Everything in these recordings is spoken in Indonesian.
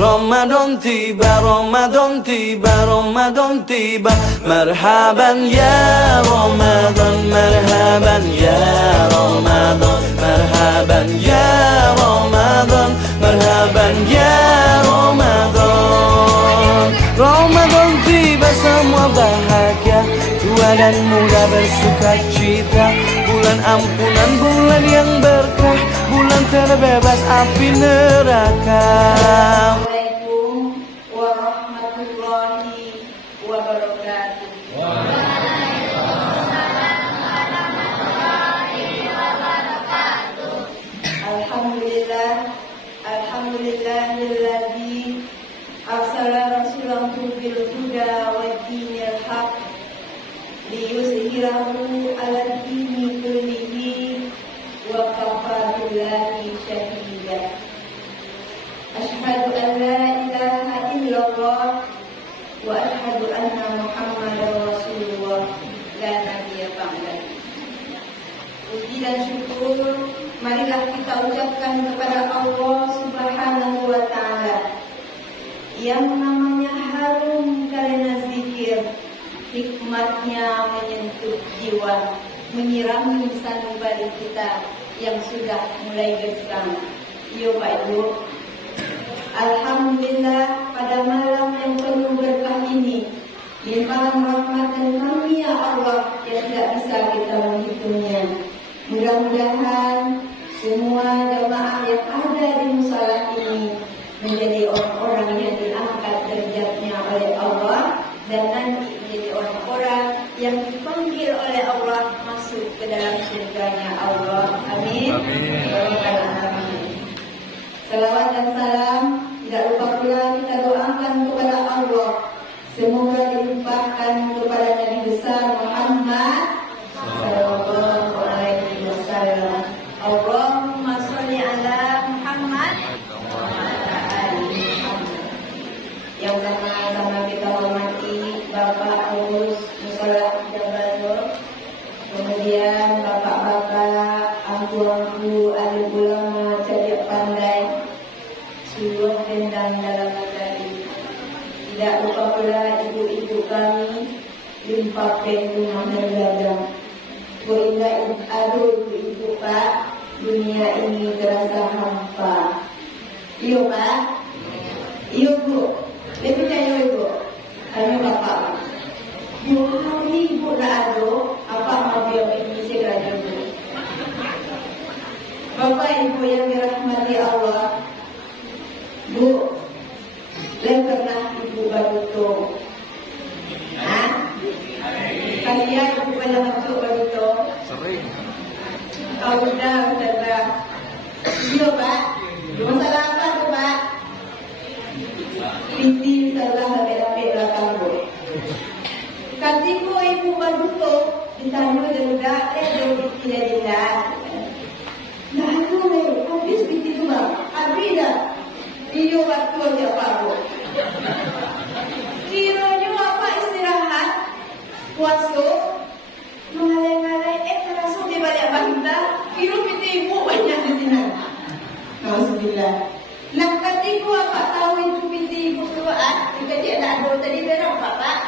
Ramadan tiba, Ramadan tiba, Ramadan tiba. Marhaban ya Ramadan, marhaban ya Ramadan, marhaban ya Ramadan, marhaban ya Ramadan. Ramadan tiba, semua bahagia, tua dan muda bersuka cita. Bulan ampunan, bulan yang berkah, bulan terbebas api neraka. Assalamualaikum warahmatullahi wabarakatuh. Alhamdulillah, alhamdulillahilladzi arsala rasulahu bil huda wa dinil haq liyuzhirahu 'alal dini kullihi wa kafa billahi shahida. Asyhadu an la ilaha illallah wa asyhadu anna Muhammadar Rasulullah la nabiyya ba'da. Puji dan syukur marilah kita ucapkan kepada Allah Subhanahu wa taala yang namanya harum karena zikir, hikmatnya menyentuh jiwa, menyirami sanubari kita yang sudah mulai gersang. Yo Pak Ibu, alhamdulillah pada malam yang penuh berkah ini, limpahan rahmat dan karunia Allah yang tidak bisa kita menghitungnya. Mudah-mudahan semua jamaah yang ada di musala ini menjadi orang-orang yang diangkat derajatnya oleh Allah dan nanti menjadi orang-orang yang dipanggil oleh Allah masuk ke dalam surganya Allah. Amin. Amin. Salawat dan salam tidak lupa pula kita doakan kepada Allah, semoga dilimpahkan kepada Nabi besar Muhammad sallallahu alaihi wasallam. Allahumma sholli ala Muhammad wa ala ali Muhammad. Yang sama-sama kita hormati Bapak Pengurus Musala Jabalur, kemudian bapak-bapak, angku-angku, alim ulama, cerdik pandai, seluruh kendang dalam negeri. Tidak lupa pula ibu-ibu kami, limpah rumah dan ladang. Bu indah aduh ibu Pak, dunia ini terasa hampa. Iyo Pak, iyo Bu, lebih kaya Ibu, kami Bapak. 2 hari Ibu nak aduh, apa mau dia ini segera dulu. Bapak Ibu yang dirahmati Allah, Bu, pernah Ibu baruto? Hah? Kasihan Ibu pada masuk baruto? Sering. Oh, udah. Iya Pak, masalah apa tuh Pak? Piti salah habis-habis belakang Bu. Katiku Ibu baruto, ditanya juga, jauh tidak dindah. Nah, habis piti itu Bang, habis dah. Iyo waktu aja Pak Bu. Kiranya apa istirahat, puasa, mengalai-alai, terasa di balik bangda, kira kita ibu banyak di sini. Alhamdulillah. Nah, katiku apa tahu itu piti ibu keluar, jika dia tak ada tadi berang Pak?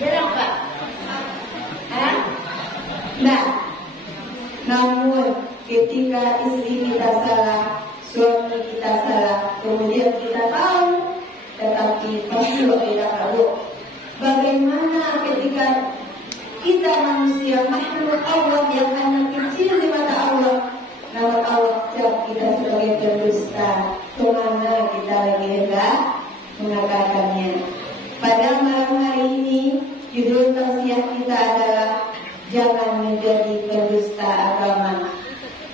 Berang Pak? Hah? Nah, namun ketika istri kita salah, suami kita salah, kemudian kita tahu, tetapi pasti tidak tahu. Bagaimana ketika kita manusia makhluk Allah yang hanya kecil di mata Allah, namun Allah cap kita sebagai pendusta, kemana kita lagi hendak mengatakannya. Pada malam hari ini, judul tausiah kita adalah jangan menjadi pendusta agama.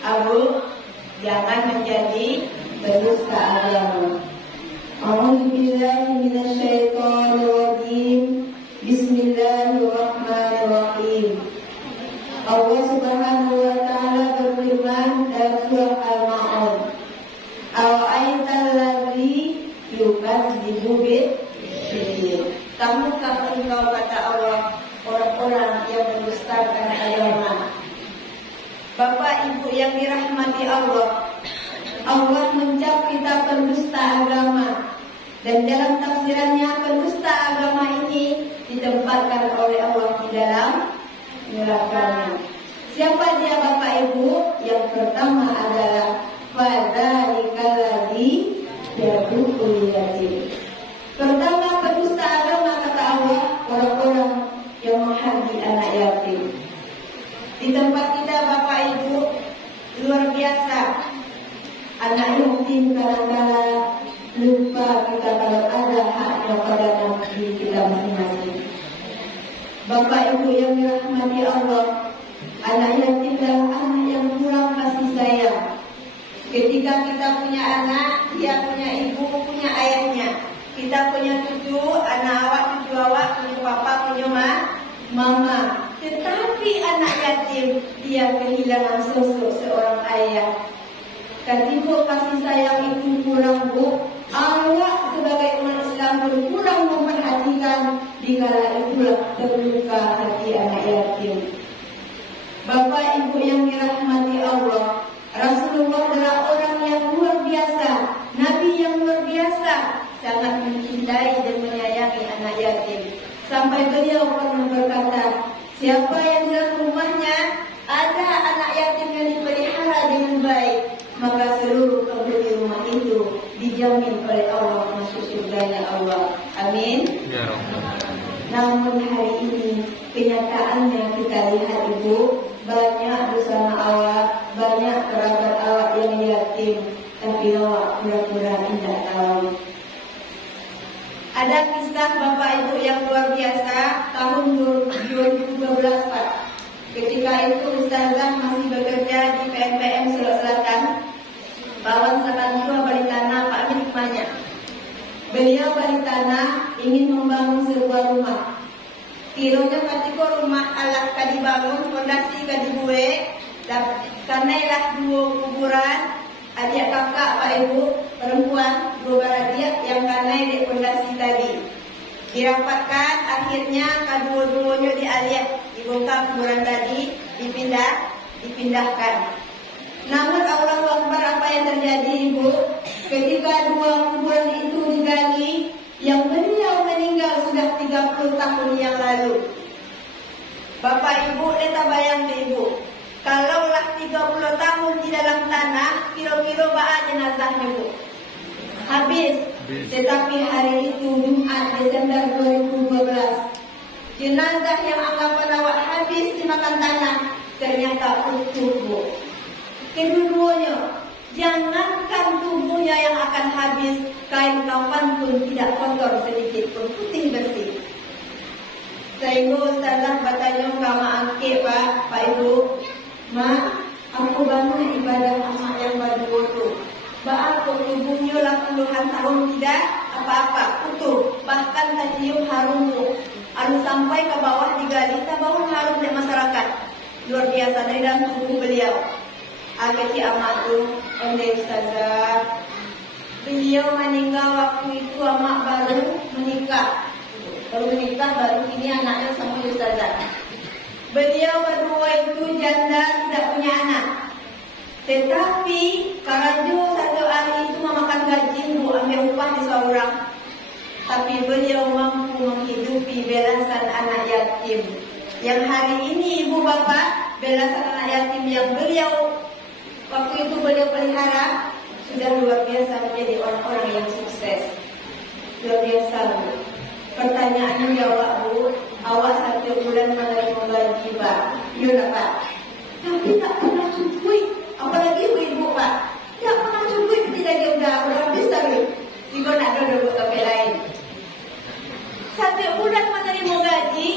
Abu, jangan menjadi pendusta agama. A'udzubillahi minasyaitonir rajim. Bismillahirrahmanirrahim. Allah Subhanahu wa taala berfirman dalam surah Al-Ma'un, "Ara'aital ladzi yukadzibu bid-din." Tahukah engkau, kata Allah, orang-orang yang mendustakan agama. Bapak Ibu yang dirahmati Allah, Allah mencap kita pendusta agama Dan dalam tafsirannya, pendusta agama ini ditempatkan oleh Allah di dalam nerakanya. Siapa dia Bapak Ibu? Yang pertama adalah fadzalikal ladzi yad'ul yatim. Pertama, pendusta agama kata Allah, orang-orang yang menghargai anak yatim. Di tempat kita Bapak Ibu, luar biasa. Anak yatim kadang-kadang lupa kita kalau ada haknya pada diri kita masing-masing. Bapak Ibu yang dirahmati Allah, anak yatim adalah anak yang kurang kasih sayang. Ketika kita punya anak, dia punya ibu, punya ayahnya. Kita punya cucu, anak awak, cucu awak, punya papa, punya mama. Tetapi anak yatim, dia kehilangan sosok seorang ayah. Ketika kasih sayang itu kurang, Bu, Allah sebagai umat Islam pun kurang memperhatikan. Dikala itulah terluka hati anak yatim. Bapak Ibu yang dirahmati Allah, Rasulullah adalah orang yang luar biasa, Nabi yang luar biasa, sangat mencintai dan menyayangi anak yatim. Sampai beliau pernah berkata, siapa yang dalam rumahnya ada anak yatim yang dipelihara dengan baik, maka seluruh penghuni rumah itu dijamin oleh Allah masuk surganya Allah. Amin. Ya Rabbal. Namun hari ini kenyataannya kita lihat Ibu, banyak bersama awak, banyak kerabat awak yang yatim, tapi awak pura-pura tidak tahu. Ada kisah Bapak Ibu yang luar biasa tahun 2012 Pak. Ketika itu Ustazah masih bekerja di PMPM Sulawesi Selatan, Bawang Sakantua Balitana Pak Amin Hikmahnya. Beliau Balitana ingin membangun sebuah rumah. Kiranya ketika rumah alat dibangun, fondasi dibuat, kanailah dua kuburan, adik kakak Pak Ibu, perempuan, dua baradia yang kanai di fondasi tadi. Dirapatkan, akhirnya kedua-duanya dialiat, dibongkar kuburan tadi, dipindahkan. Namun Allah Akbar, apa yang terjadi Ibu? Ketika dua kuburan itu digali, yang beliau meninggal sudah 30 tahun yang lalu. Bapak Ibu, kita bayang Ibu, kalaulah 30 tahun di dalam tanah, kira-kira berapa jenazahnya Bu? Habis. Tetapi hari itu Jumat Desember 2012, jenazah yang anggapan awak habis dimakan tanah ternyata utuh Bu. Kedua-duanya, jangankan tubuhnya yang akan habis, kain kafan pun tidak kotor sedikit pun, putih bersih. Sehingga Ustazah bertanya kama angke Pak Ibu, Mak, aku bangun ibadah anak yang berdua tu. Aku tubuhnya 80-an tahun tidak apa-apa, utuh, bahkan tercium harum Bu. Lalu sampai ke bawah digali, tak bau harum di masyarakat. Luar biasa dari dalam tubuh beliau. Agak amat tu, Ustazah. Beliau meninggal waktu itu amak baru menikah. Baru ini anaknya sama Ustazah. Beliau berdua itu janda, tidak punya anak. Tetapi Karajo satu hari itu memakan gaji Bu, ambil upah di seorang. Tapi beliau mampu menghidupi belasan anak yatim. Yang hari ini Ibu Bapak, belasan anak yatim yang beliau waktu itu beliau pelihara sudah luar biasa menjadi orang-orang yang sukses. Luar biasa Bu. Pertanyaannya jawab Bu, awak 1 bulan menerima gaji Pak. Iya Pak. Tapi tak pernah cukup. Apalagi Ibu Pak, tak pernah cukup tidak dia udah habis tadi. Sehingga nak ada buat kafe lain. 1 bulan menerima gaji,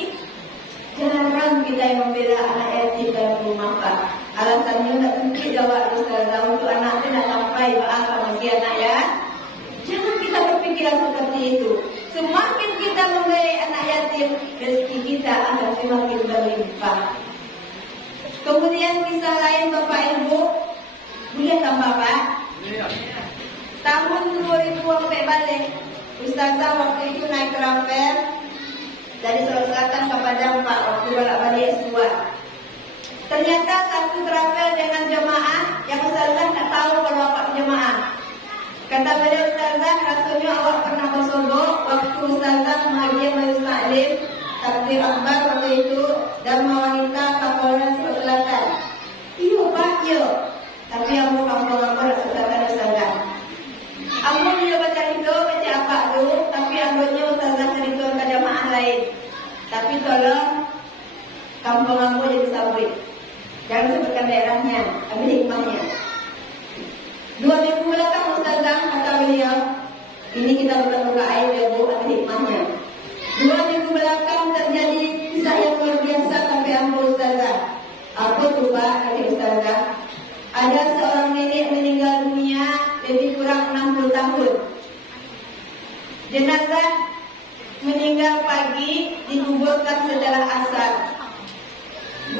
jarang kita yang membela anak yatim dalam rumah Pak. Alasannya tak mungkin jawab Ustazah untuk anak tidak sampai apa masih anak ya. Jangan kita berpikiran seperti itu. Semakin kita membela anak yatim, rezeki kita akan semakin berlimpah. Kemudian kisah lain Bapak Ibu, boleh tambah Pak? Tahun 2000 sampai balik, Ustazah waktu itu naik travel dari Sulawesi Selatan ke Padang Pak, waktu balik S2. Ternyata satu travel dengan jemaah yang Ustazah tak tahu kalau apa jemaah. Kata beliau Ustazah, rasanya awak pernah Khatib Akbar waktu itu Dharma Wanita Kapolres Selatan. Iyo Pak, iyo. Tapi ambo kampung Akbar Selatan Ustazah. Ambo juga baca itu, baca apa tu, tapi ambonya Ustazah itu ke jamaah lain. Tapi tolong kampung ambo jadi sabri. Jangan sebutkan daerahnya, ambil hikmahnya. 2 minggu belakang Ustazah kata beliau, ini kita buka-buka air ya Bu, ambil hikmahnya. 2 minggu belakang terjadi kisah yang luar biasa sampai ambo Ustazah. Apa tuh Pak, kata Ustazah? Ada seorang nenek meninggal dunia lebih kurang 60 tahun. Jenazah meninggal pagi, dikuburkan setelah asar.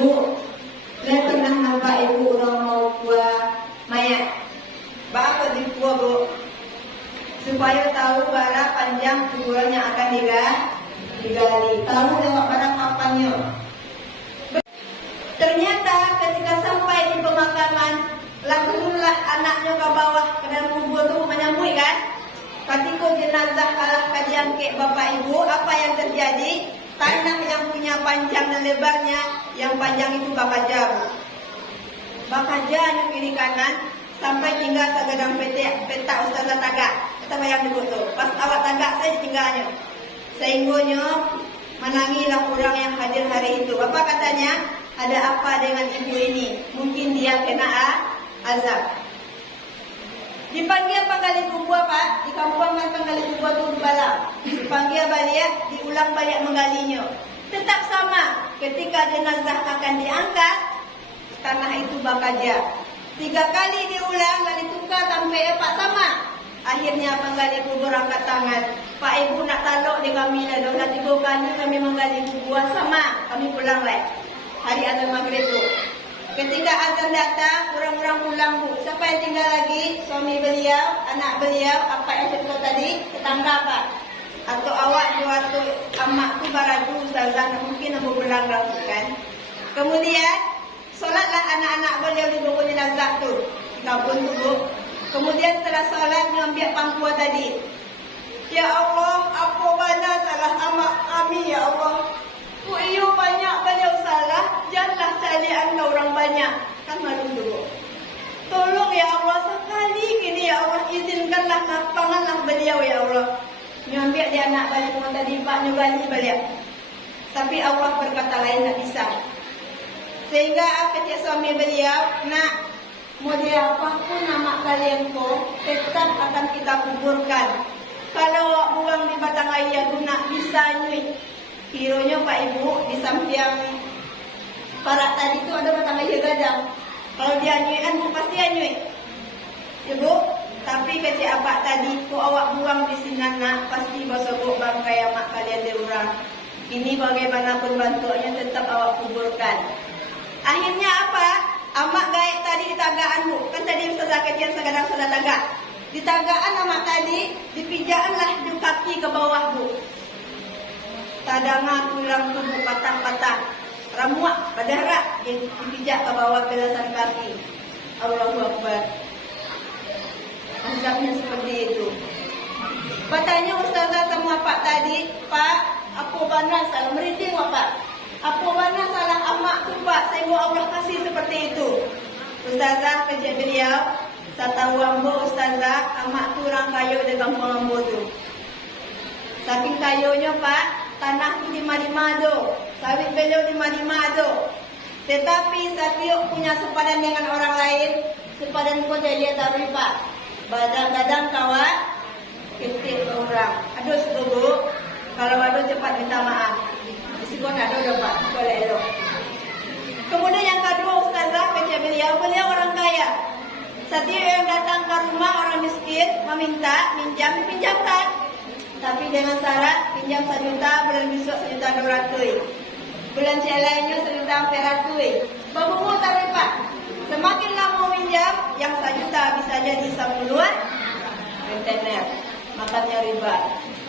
Bu, saya pernah nampak ibu orang mau buah mayat. Bapak di buah Bu, supaya tahu bara panjang kuburannya akan digali. Tahu lewat barang apanya. Ternyata ketika sampai di pemakaman, langsunglah anaknya ke bawah ke dalam kubur tu menyambut kan. Ketika jenazah kalah kajian ke bapak ibu, apa yang terjadi? Tanah yang punya panjang dan lebarnya, yang panjang itu bakaja. Bakajanya kiri kanan sampai tinggal segedang petak Ustazah tagak. Kita bayang dulu tu. Pas awak tagak saya ditinggalnya. Sehingganya menangilah orang yang hadir hari itu. Bapak katanya, ada apa dengan ibu ini? Mungkin dia kena azab. Dipanggil penggali kubur Pak, di kampung kan penggali kubur tu dibalang. Dipanggil balik, diulang balik menggalinya. Tetap sama, ketika jenazah akan diangkat, tanah itu bakaja. 3 kali diulang dan ditukar sampai Pak sama. Akhirnya penggali kubur angkat tangan. Pak Ibu nak taluk di kami dah 3 kali kami menggali kubur sama. Kami pulang lagi. Hari azan maghrib tu. Ketika azan datang, orang-orang pulang Bu. Siapa yang tinggal lagi? Suami beliau, anak beliau, apa yang cerita tadi? Tetangga Pak. Atau awak dua tu amak tu baraju Ustazah, mungkin aku pulang dah kan. Kemudian solatlah anak-anak beliau di buku jenazah tu. Di kampung tu Bu. Kemudian setelah solat mengambil pangkuan tadi. Ya Allah, apa mana salah amak kami ya Allah. Iyo banyak beliau salah, janganlah carian orang banyak. Kan malu dulu. Tolong ya Allah, sekali gini ya Allah, izinkanlah lapanganlah beliau ya Allah. Nyambil dia anak balik pun tadi Pak nyugali beliau. Tapi Allah berkata lain tak bisa. Sehingga ketika suami beliau, nak, mau dia apapun nama kalian kok, tetap akan kita kuburkan. Kalau buang di batang air guna bisa nyuit. Kironya Pak Ibu di samping parak tadi itu ada batang air gadang. Kalau dia nyuitan Bu pasti nyuit. Ya Bu, tapi kecil abak tadi kok awak buang di sini nak pasti basogok bangkai amak kalian di orang. Ini bagaimanapun bentuknya tetap awak kuburkan. Akhirnya apa? Amak gaib tadi di tagaan Bu. Kan tadi Ustazah kecil segadang sudah tagak. Di tagaan amak tadi dipijaanlah di kaki ke bawah Bu. Tadanga tulang tubuh patah-patah, ramuak, berdarah, dipijak ke bawah belasan kaki. Allahu Akbar. Azabnya seperti itu. Bertanya Ustazah sama Pak tadi, Pak, apa benar salah merinding Pak? Apa benar salah amak tu Pak? Sehingga Allah kasih seperti itu. Ustazah kerja beliau, saya tahu ambo Ustazah, amak tu orang kayu di kampung ambo tu. Saking kayunya Pak, tanah tu di Madimado, sawit beliau di Madimado. Tetapi Sapiok punya sepadan dengan orang lain, sepadan pun dia tahu Pak. Badang-badang kawan, ketik orang. Aduh setuju, kalau aduh cepat minta maaf. Meskipun aduh Pak, boleh elok. Kemudian yang kedua Ustazah kerja beliau orang kaya. Setiap yang datang ke rumah orang miskin meminta minjam dipinjamkan. Tapi dengan syarat pinjam 1 juta, bulan besok 1.200.000. Bulan cek lainnya 1.400.000. Baru tarik Pak. Semakin lama minjam, yang 1 juta bisa jadi 10 rentenir. Makanya riba.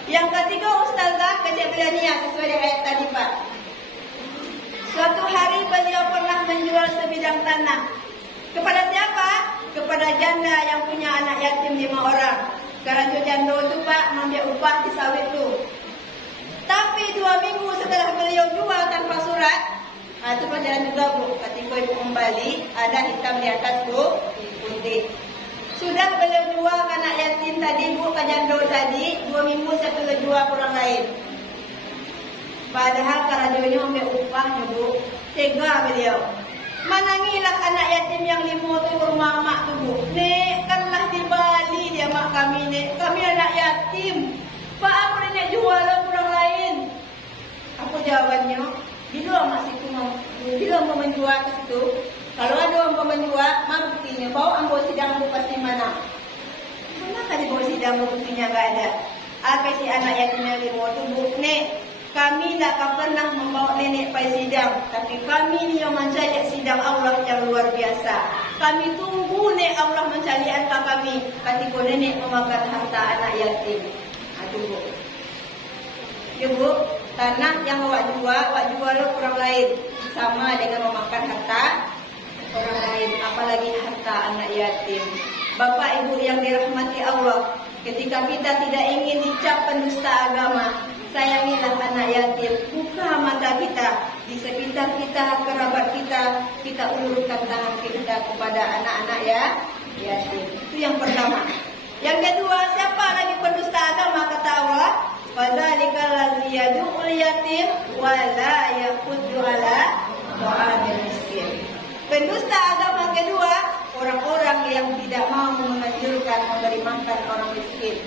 Yang ketiga Ustazah kerja beliau sesuai dengan ayat tadi Pak. Suatu hari beliau pernah menjual sebidang tanah. Kepada siapa? Kepada janda yang punya anak yatim 5 orang. Kerajo jando itu Pak mengambil upah di sawit itu. Tapi 2 minggu setelah beliau pelajaran juga Bu. Ketika Ibu kembali, ada hitam di atas Bu, putih. Sudah beliau jual ke anak yatim tadi Bu, ke jando tadi, 2 minggu saya beliau jual ke orang lain. Padahal karajonya sampai upahnya Bu, tega beliau. Manangilah anak yatim yang 5 tu ke rumah mak tu Bu. Nek, kanlah di Bali dia mak kami nek. Kami anak yatim. Pak apa nenek jual ke orang lain? Aku jawabannya, bila mak situ mau, bila mau menjual ke situ, kalau ada orang mau menjual, mak buktinya, bawa ambil sidang Bu pasti mana? Kenapa dibawa sidang Bu buktinya enggak ada? Apa si anak yatim yang 5 tu Bu, nek, kami tak akan pernah membawa nenek pergi sidang, tapi kami ni yang mencari sidang Allah yang luar biasa. Kami tunggu nek Allah mencari angka kami, ketika nenek memakan harta anak yatim. Aduh Bu. Ya Bu, tanah yang awak jual orang lain, sama dengan memakan harta orang lain, apalagi harta anak yatim. Bapak Ibu yang dirahmati Allah, ketika kita tidak ingin dicap pendusta agama, sayangilah anak yatim, buka mata kita, di sekitar kita, kerabat kita, kita ulurkan tangan kita kepada anak-anak ya yatim. Itu yang pertama. Yang kedua, siapa lagi pendusta agama kata Allah? Fadzalikal ladzi yad'ul yatim wa la yaquddu ala ta'amil miskin. Pendusta agama kedua, orang-orang yang tidak mau menganjurkan memberi makan orang miskin.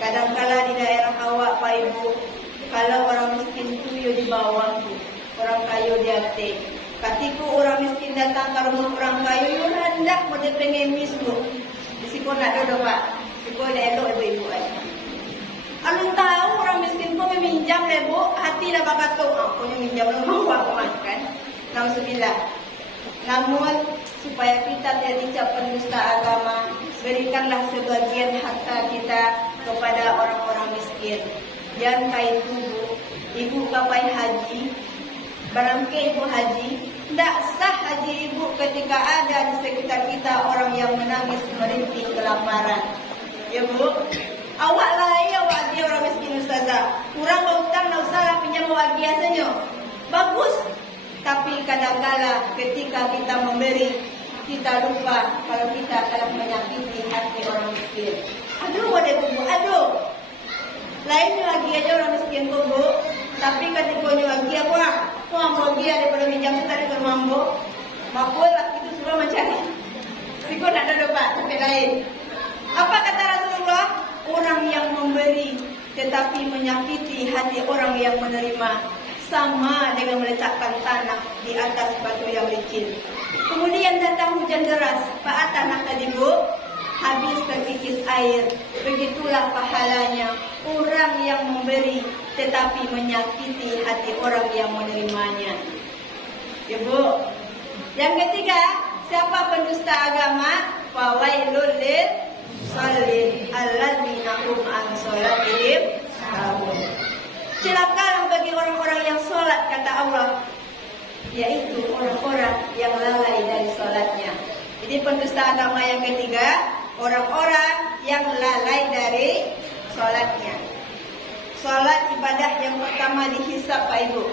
Kadangkala di daerah awak Pak Ibu, kalau orang miskin tuyo di bawah tu, orang kayu di atas. Ketika orang miskin datang ke rumah orang kayu, yo hendak mau dia pengemis tu. Di siko nak duduk Pak, siko ada elok ibu-ibu aja. Alun tahu orang miskin tu meminjam lebu, hati dah bakat tu, aku yang minjam lu mau aku makan. Nauzubillah. Namun supaya kita tidak dicap pendusta agama, berikanlah sebagian harta kita kepada orang-orang miskin. Yang kain tubuh, ibu papai haji, barangkali ibu haji, tidak sah haji ibu ketika ada di sekitar kita orang yang menangis merintih kelaparan. Ya Bu, awak lah awak dia orang miskin ustazah. Kurang berhutang, tak usah pinjam awak biasanya. Bagus. Tapi kadang-kala ketika kita memberi, kita lupa kalau kita telah menyakiti hati orang miskin. Aduh, ada Bu, aduh. Lainnya lagi aja orang miskin Bu, tapi ketika lagi aku ambil dia daripada minjam tadi ke mambo. Makul laki itu suruh mencari. Siku nak ada Pak, sampai lain. Apa kata Rasulullah? Orang yang memberi tetapi menyakiti hati orang yang menerima, sama dengan meletakkan tanah di atas batu yang licin. Kemudian datang hujan deras, Pak tanah tadi Bu, habis terkikis air. Begitulah pahalanya orang yang memberi tetapi menyakiti hati orang yang menerimanya. Ya Bu. Yang ketiga, siapa pendusta agama? Fawailul lil musallin alladzina hum an sholatihim sahun. Celakalah bagi orang-orang yang sholat kata Allah, yaitu orang-orang yang lalai dari sholatnya. Jadi pendusta agama yang ketiga, orang-orang yang lalai dari sholatnya. Sholat ibadah yang pertama dihisab Pak Ibu.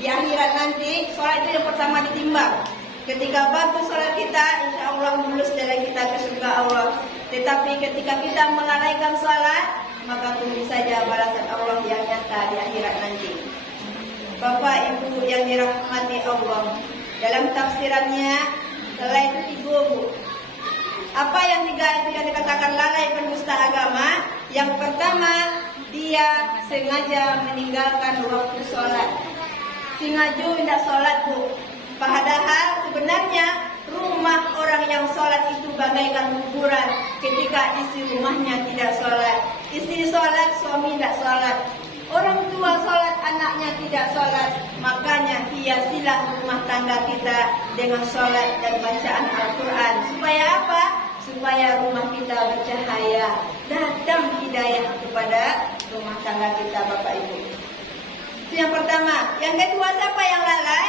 Di akhirat nanti sholat itu yang pertama ditimbang. Ketika bagus sholat kita, insya Allah lulus dari kita ke surga Allah. Tetapi ketika kita melalaikan sholat, maka tunggu saja balasan Allah yang nyata di akhirat nanti. Bapak Ibu yang dirahmati Allah, dalam tafsirannya selain itu 3 Bu. Apa yang 3 itu yang dikatakan lalai pendusta agama? Yang pertama, dia sengaja meninggalkan waktu sholat. Sengaja tidak sholat Bu. Padahal sebenarnya rumah orang yang sholat itu bagaikan kuburan ketika isi rumahnya tidak sholat. Istri sholat, suami tidak sholat. Orang tua sholat, anaknya tidak sholat. Makanya hiasilah rumah tangga kita dengan sholat dan bacaan Al-Quran. Supaya apa? Supaya rumah kita bercahaya. Datang hidayah kepada rumah tangga kita Bapak Ibu. Itu yang pertama. Yang kedua, siapa yang lalai?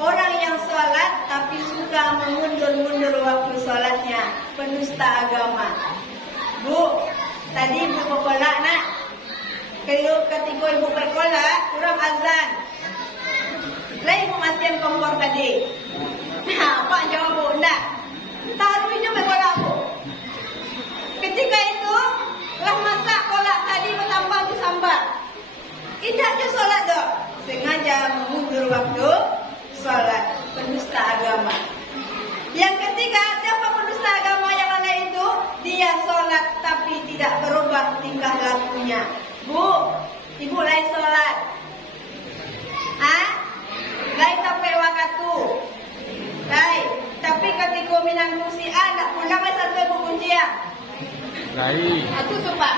Orang yang sholat tapi suka mengundur-mundur waktu sholatnya. Pendusta agama. Bu, tadi ibu berkolak nak. Kalau ketika ibu berkolak, kurang azan. Lain kematian kompor tadi. Nah, Pak jawab bu, enggak. Taruhnya berkolak bu. Ketika itu, lah masak kolak tadi bertambah tu sambar. Tidaknya sholat dok. Sengaja mengundur waktu sholat. Pendusta agama. Yang ketiga, siapa pendusta agama yang lain itu? Dia sholat tapi tidak berubah tingkah lakunya. Bu, ibu lain sholat. Lain sampai waktu. Lain. Tapi ketika minang kursi nak pulang lain sampai berkunci. Lain. Aku tuh Pak.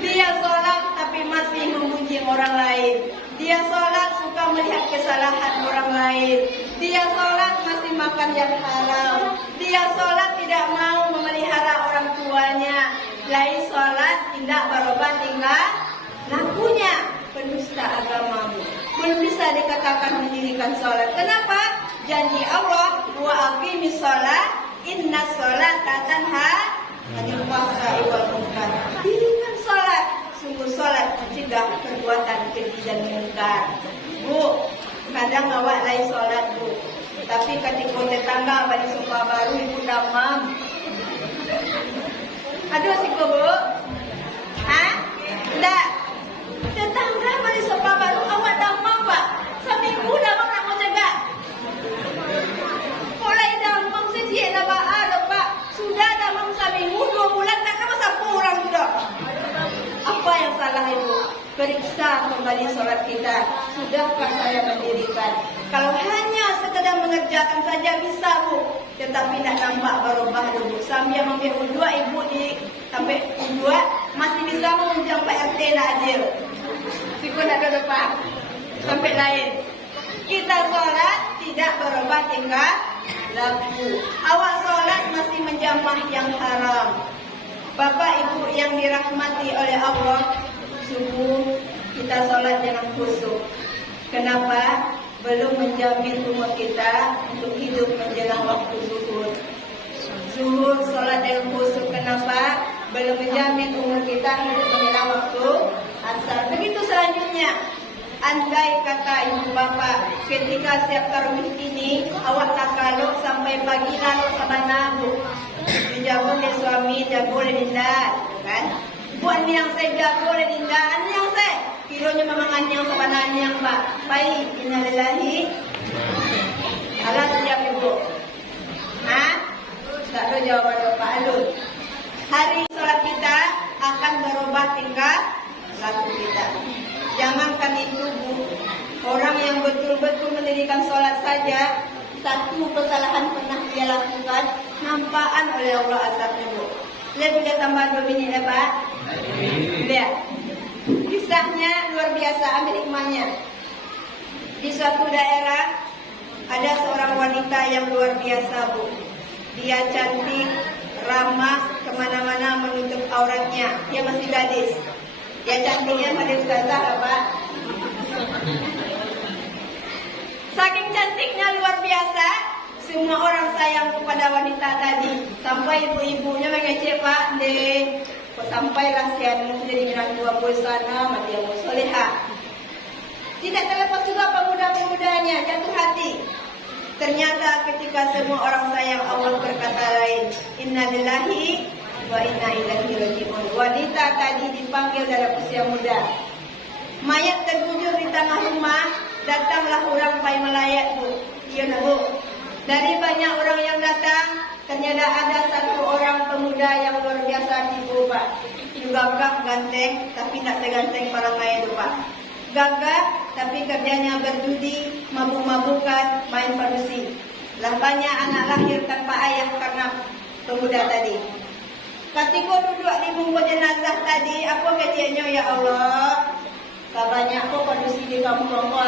Dia sholat tapi masih memuji orang lain. Dia sholat suka melihat kesalahan orang lain. Dia sholat masih makan yang haram. Dia sholat tidak mau memelihara orang tuanya. Lain sholat tidak berubah tingkah lakunya. Pendusta agamamu. Belum bisa dikatakan mendirikan sholat. Kenapa? Janji Allah, wa aqimis sholat, inna sholata tanha anil fahsya'i wal munkar. Dirikan sholat. Sungguh sholat mencegah perbuatan keji dan munkar. Bu, kadang awak lain sholat bu. Tapi ketika tetangga balik sofa baru ibu damam. Aduh siko bu. Enggak. Tetangga balik sofa baru awak damam pak. Seminggu damam nak mau jaga. Mulai damam sejak dah ada pak. Sudah damam seminggu 2 bulan tak sama sapu orang sudah. Apa yang salah ibu? Periksa kembali sholat kita. Sudahkah saya mendirikan? Kalau hanya sekedar mengerjakan saja bisa bu, tetapi tidak nampak berubah dulu. Sambil mengambil udua ibu di sampai udua masih bisa menunjang Pak RT nak adil. Sikut nak ada depan sampai lain. Kita sholat tidak berubah tingkah laku. Awak sholat masih menjamah yang haram. Bapak ibu yang dirahmati oleh Allah, sungguh kita sholat dengan khusyuk. Kenapa? Belum menjamin umur kita untuk hidup menjelang waktu zuhur. Zuhur sholat dengan khusyuk. Kenapa? Belum menjamin umur kita hidup menjelang waktu asar. Begitu selanjutnya. Andai kata ibu bapak ketika siap tarawih ini awak tak kalok sampai pagi lalu sama nabu. Jago oleh suami, jago oleh dinda, kan? Buat yang saya jago oleh dinda, yang saya kilonya memang yang sebenarnya yang pak. Baik, innalillahi. Alah siap ibu. Tak ada jawaban Pak Alun. Hari sholat kita akan berubah tingkah laku kita. Jangankan itu bu, orang yang betul-betul mendirikan sholat saja, satu kesalahan pernah dia lakukan, nampakan oleh Allah azabnya bu. Lihat boleh tambah 2 minit ya Pak. Lihat. Kisahnya luar biasa, ambil hikmahnya. Di suatu daerah ada seorang wanita yang luar biasa bu. Dia cantik, ramah, kemana-mana menutup auratnya. Dia masih gadis. Dia cantiknya pada ustazah Pak. Saking cantiknya luar biasa, semua orang sayang kepada wanita tadi. Sampai ibu-ibunya mengecek Pak, deh, kok sampailah sianu jadi menantu abu sana, mati abu soleha. Tidak terlepas juga pemuda-pemudanya jatuh hati. Ternyata ketika semua orang sayang Allah berkata lain, innalillahi wa inna ilaihi raji'un. Wanita tadi dipanggil dalam usia muda. Mayat terkujur di tengah rumah. Datanglah orang pai melayat bu. Iya nak bu. Dari banyak orang yang datang, ternyata ada satu orang pemuda yang luar biasa ibu pak. Gagah ganteng, tapi tak seganteng para mayat itu pak. Gagah, tapi kerjanya berjudi, mabuk-mabukan, main padusi. Lah banyak anak lahir tanpa ayah karena pemuda tadi. Ketika duduk di bungkus jenazah tadi, aku kecilnya ya Allah. Banyak aku padusi di kampung aku.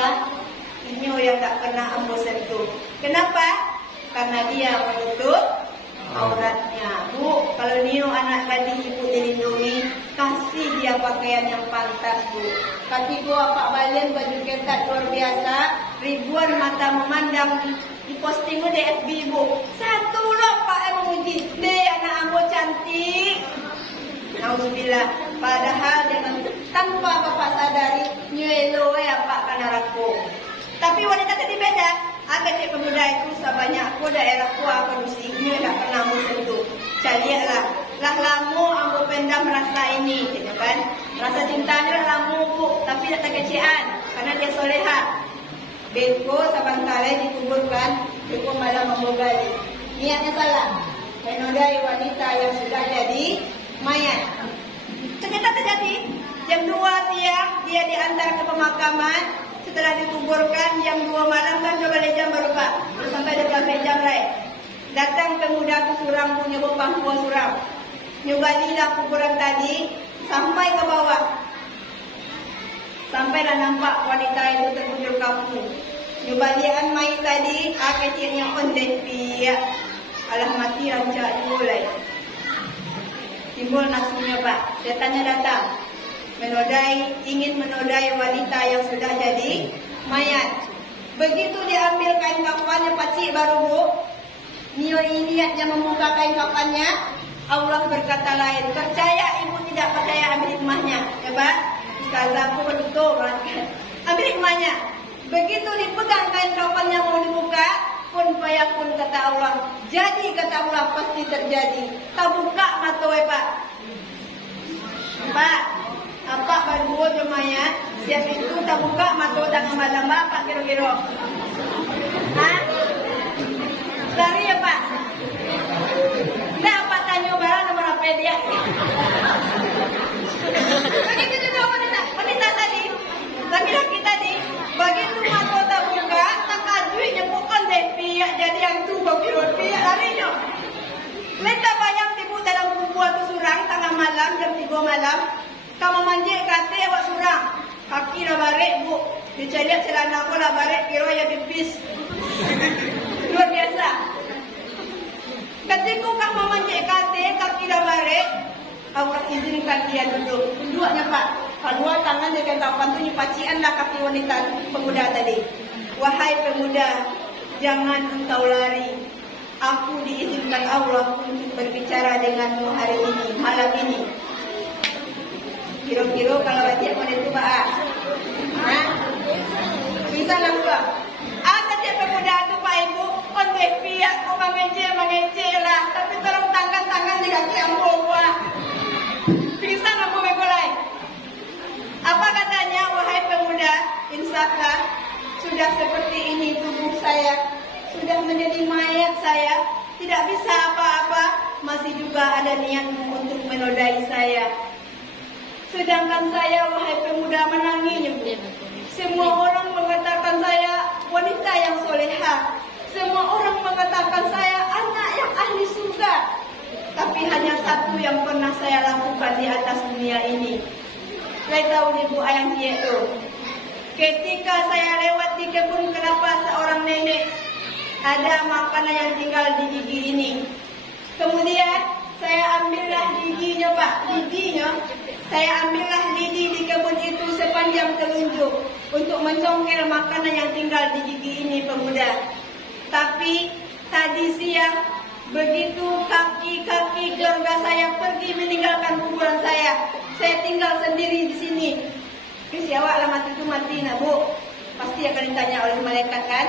Ini yang tak pernah ambo sentuh. Kenapa? Karena dia menutup auratnya. Bu, kalau Nio anak tadi ibu dilindungi, kasih dia pakaian yang pantas bu. Katiku apa balian baju ketat luar biasa, ribuan mata memandang di posting di FB bu. Satu loh pak yang memuji, deh anak ambo cantik. Nauzubillah. Padahal dengan tanpa bapak sadari, nyelo ya pak kanaraku. Tapi wanita tadi beda. Kecil pemuda itu sebanyak aku daerah tua kondisinya tak pernah mau sentuh. Carilah, lah lamu ambo pendam rasa ini, gitu kan? Rasa cintanya lamu bu, tapi tak kecian karena dia soleha. Beko sabantare dikuburkan, beko malam membogali. Niatnya salah, menodai wanita yang sudah jadi mayat. Ternyata terjadi jam 2 siang dia diantar ke pemakaman. Setelah dikuburkan jam 2 malam kan 12 jam baru Pak, sampai 12 jam lain. Datang pemuda ke Surang punya bopang tua Surang. Nyugalilah kuburan tadi sampai ke bawah. Sampailah nampak wanita itu terbujur kaku. Nyugalian mayat tadi, kecilnya ondet piak. Alah mati rancak dimulai. Timbul nafsunya Pak, setannya datang. Ingin menodai wanita yang sudah jadi mayat. Begitu diambil kain kafannya pacik baru bu, niatnya membuka kain kafannya, Allah berkata lain. Percaya ibu tidak percaya, ambil hikmahnya, ya Pak. Ustazah aku betul, ambil hikmahnya. Begitu dipegang kain kafannya mau dibuka, kun fayakun kata Allah. Jadi kata Allah pasti terjadi. Tak buka mata Pak. Pak. Apa baru mayat siap itu tak buka mata dengan malam Pak kira-kira. Hah? Dari ya Pak? Nggak apa tanya barang nomor apa dia? Begitu juga wanita tadi, laki-laki tadi, begitu mata tak buka, tak kajuinya bukan deh pihak jadi yang tu kira pihak larinya. Leta bayang tibu dalam kubuah tu Surang tengah malam jam 3 malam. Kamu manjik kata awak Surang. Kaki dah barek bu. Dia lihat celana aku dah barek. Kira ya pipis. Luar biasa. Ketika kamu manjik kata kaki dah barek, Allah izinkan dia duduk. Duduknya Pak. Kedua tangan dengan kapan tu nyipacian lah kaki wanita pemuda tadi. Wahai pemuda, jangan engkau lari. Aku diizinkan Allah untuk berbicara denganmu hari ini, malam ini. Kira-kira kalau wajib pada itu Pak. Bisa langsung. Setiap pemuda itu Pak Ibu, on pihak kau mengecil lah. Tapi tolong tangan di kaki ambo Pak. Bisa nggak mau mulai? Apa katanya, wahai pemuda, insaflah. Sudah seperti ini tubuh saya, sudah menjadi mayat saya, tidak bisa apa-apa, masih juga ada niatmu untuk menodai saya. Sedangkan saya, wahai pemuda, menanginya. Semua orang mengatakan saya wanita yang soleha. Semua orang mengatakan saya anak yang ahli surga. Tapi hanya satu yang pernah saya lakukan di atas dunia ini. Saya tahu ibu ayang itu. Ketika saya lewat di kebun kelapa seorang nenek, ada makanan yang tinggal di gigi ini. Kemudian saya ambillah giginya Pak, saya ambillah lidi di kebun itu sepanjang telunjuk untuk mencongkel makanan yang tinggal di gigi ini pemuda. Tapi tadi siang begitu kaki-kaki keluarga saya pergi meninggalkan kuburan saya tinggal sendiri di sini. Terus awak lah mati itu mati nak bu, pasti akan ditanya oleh malaikat kan.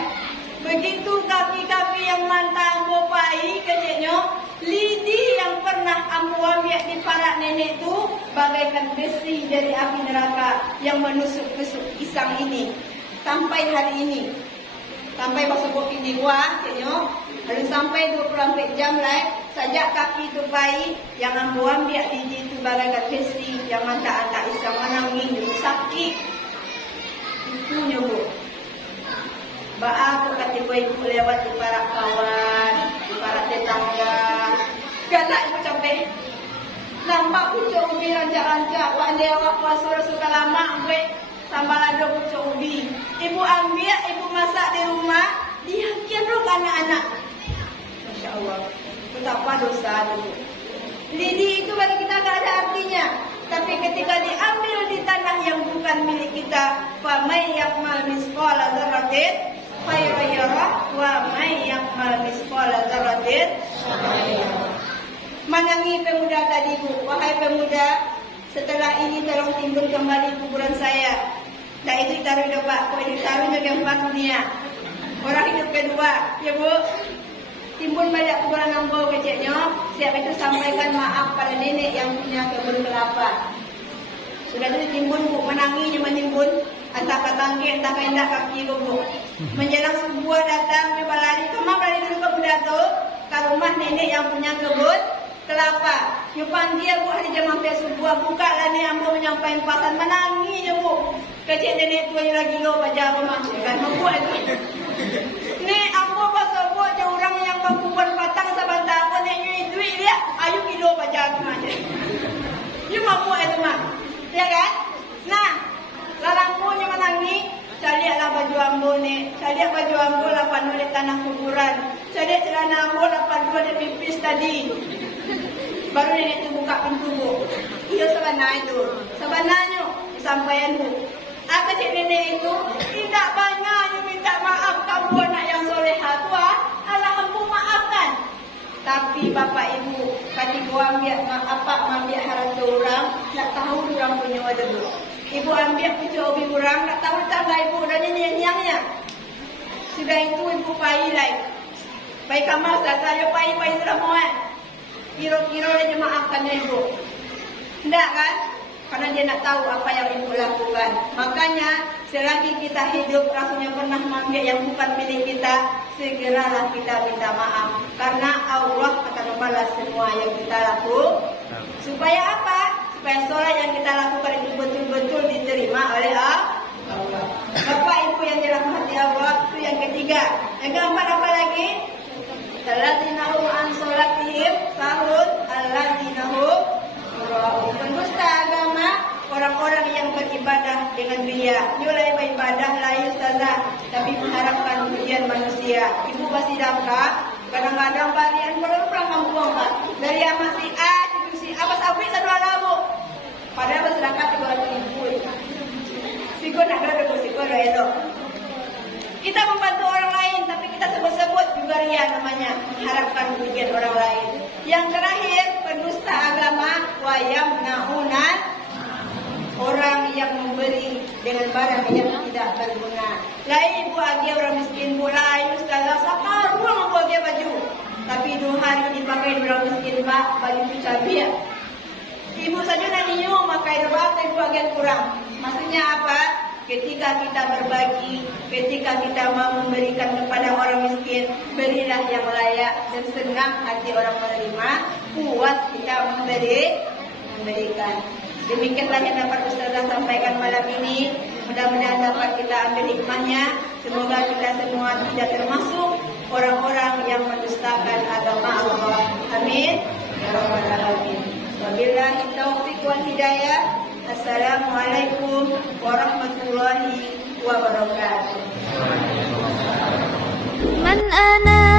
Begitu kaki-kaki yang mantap ambo pai kecilnya, lidi yang pernah ambo ambil di parak nenek tu bagaikan besi dari api neraka yang menusuk-nusuk pisang ini sampai hari ini, sampai masuk kopi di luar kecilnya, lalu sampai 24 jam lain sajak kaki tu pai yang ambo ambil lidi itu bagaikan besi yang mantap isang menangis sakit itu nyobo. Aku kata ibu lewat di parak kawan, di parak tetangga. Galak ibu sampai nampak pucuk ubi rancak-rancak. Wak lewat puasa suka lama gue sambal lado pucuk ubi. Ibu ambil, ibu masak di rumah, dihakian roh anak-anak. Masya Allah, betapa dosa dulu. Lidi itu bagi kita tak ada artinya. Tapi ketika diambil di tanah yang bukan milik kita, fa may ya'mal misqala dzarratin khairan yarah wa may ya'mal misqala dzarratin syarran yarah. Menangi pemuda tadi bu, wahai pemuda, setelah ini tolong timbun kembali kuburan saya. Dan itu ditaruh di bapakku, ditaruh di empat dunia. Orang hidup kedua, ya Bu. Timbun banyak kuburan ambau kecilnya, siap itu sampaikan maaf pada nenek yang punya kebun kelapa. Sudah itu timbun Bu, menanginya menimbun, entah katangki, entah kaindah kaki Bu. Menjelang subuh datang, coba lari, kemana lari dulu ke Budato, ke rumah nenek yang punya kebun kelapa. Yupan dia Bu, hari jam hampir subuh, buka lah nenek ambo menyampaikan pasan, menanginya Bu. Kecil nenek tua lagi lo baca rumah, kan membuat itu. Nek ambo pasal buat orang yang bangkuan patang sabanta aku nek nyui duit dia, ayu kilo baca rumah je. You mampu itu mah, ya kan? Nah, larangmu yang menangi, carilah baju ambo nek, cari baju ambo 8 di tanah kuburan, cari celana ambo 8 di pipis tadi. Baru nenek itu buka pintu Bu. Iya sebenarnya disampaikan Bu. Aku cik nenek itu tidak banyak yang minta maaf kamu anak yang soleha tua. Allah ampu maafkan. Tapi bapak ibu kati ibu ambil ambil harap orang, nak tahu orang punya wadah dulu. Ibu ambil pucuk obi orang, nak tahu tangga ibu dan nyanyi-nyanyinya. Sudah itu ibu pai lagi. Pai kamar saya pai sudah mohon. Kira-kira dia maafkannya ibu. Tidak kan? Karena dia nak tahu apa yang ibu lakukan. Makanya selagi kita hidup rasanya pernah mengambil yang bukan milik kita, segeralah kita minta maaf. Karena Allah akan membalas semua yang kita lakukan. Supaya apa? Supaya sholat yang kita lakukan itu betul-betul diterima oleh Allah. Bapak ibu yang dirahmati Allah, itu yang ketiga. Yang keempat apa lagi? Alladzina hum an sholatihim sahun, alladzina hum pendusta agama, orang-orang yang beribadah dengan ria. Mulai beribadah lain ustazah, tapi mengharapkan pujian manusia. Ibu pasti dapat. Kadang-kadang varian pulang kampung Pak. Dari yang masih A, si A pas abis satu alamu. Padahal masyarakat 2.000. Siko nak ada siko itu. Kita membantu orang lain, tapi kita sebut-sebut juga ria namanya, mengharapkan pujian orang lain. Yang terakhir, pendusta agama, wayamnaunan, orang yang memberi dengan barang yang tidak berguna. Lain ibu agi orang miskin mulai ustazah sekarang mampu agi baju, tapi 2 hari dipakai orang miskin Pak, baju itu cabai. Ibu saja nanyinya makai doa, ibu agi kurang. Maksudnya apa? Ketika kita berbagi, ketika kita mau memberikan kepada orang miskin, berilah yang layak dan senang hati orang menerima, puas kita memberikan. Demikianlah yang dapat Ustazah sampaikan malam ini. Mudah-mudahan dapat kita ambil hikmahnya. Semoga kita semua tidak termasuk orang-orang yang mendustakan agama Allah. Amin. Ya Rabbal Alamin. Wabillahi taufiq wal hidayah. Assalamualaikum warahmatullahi wabarakatuh. Man ana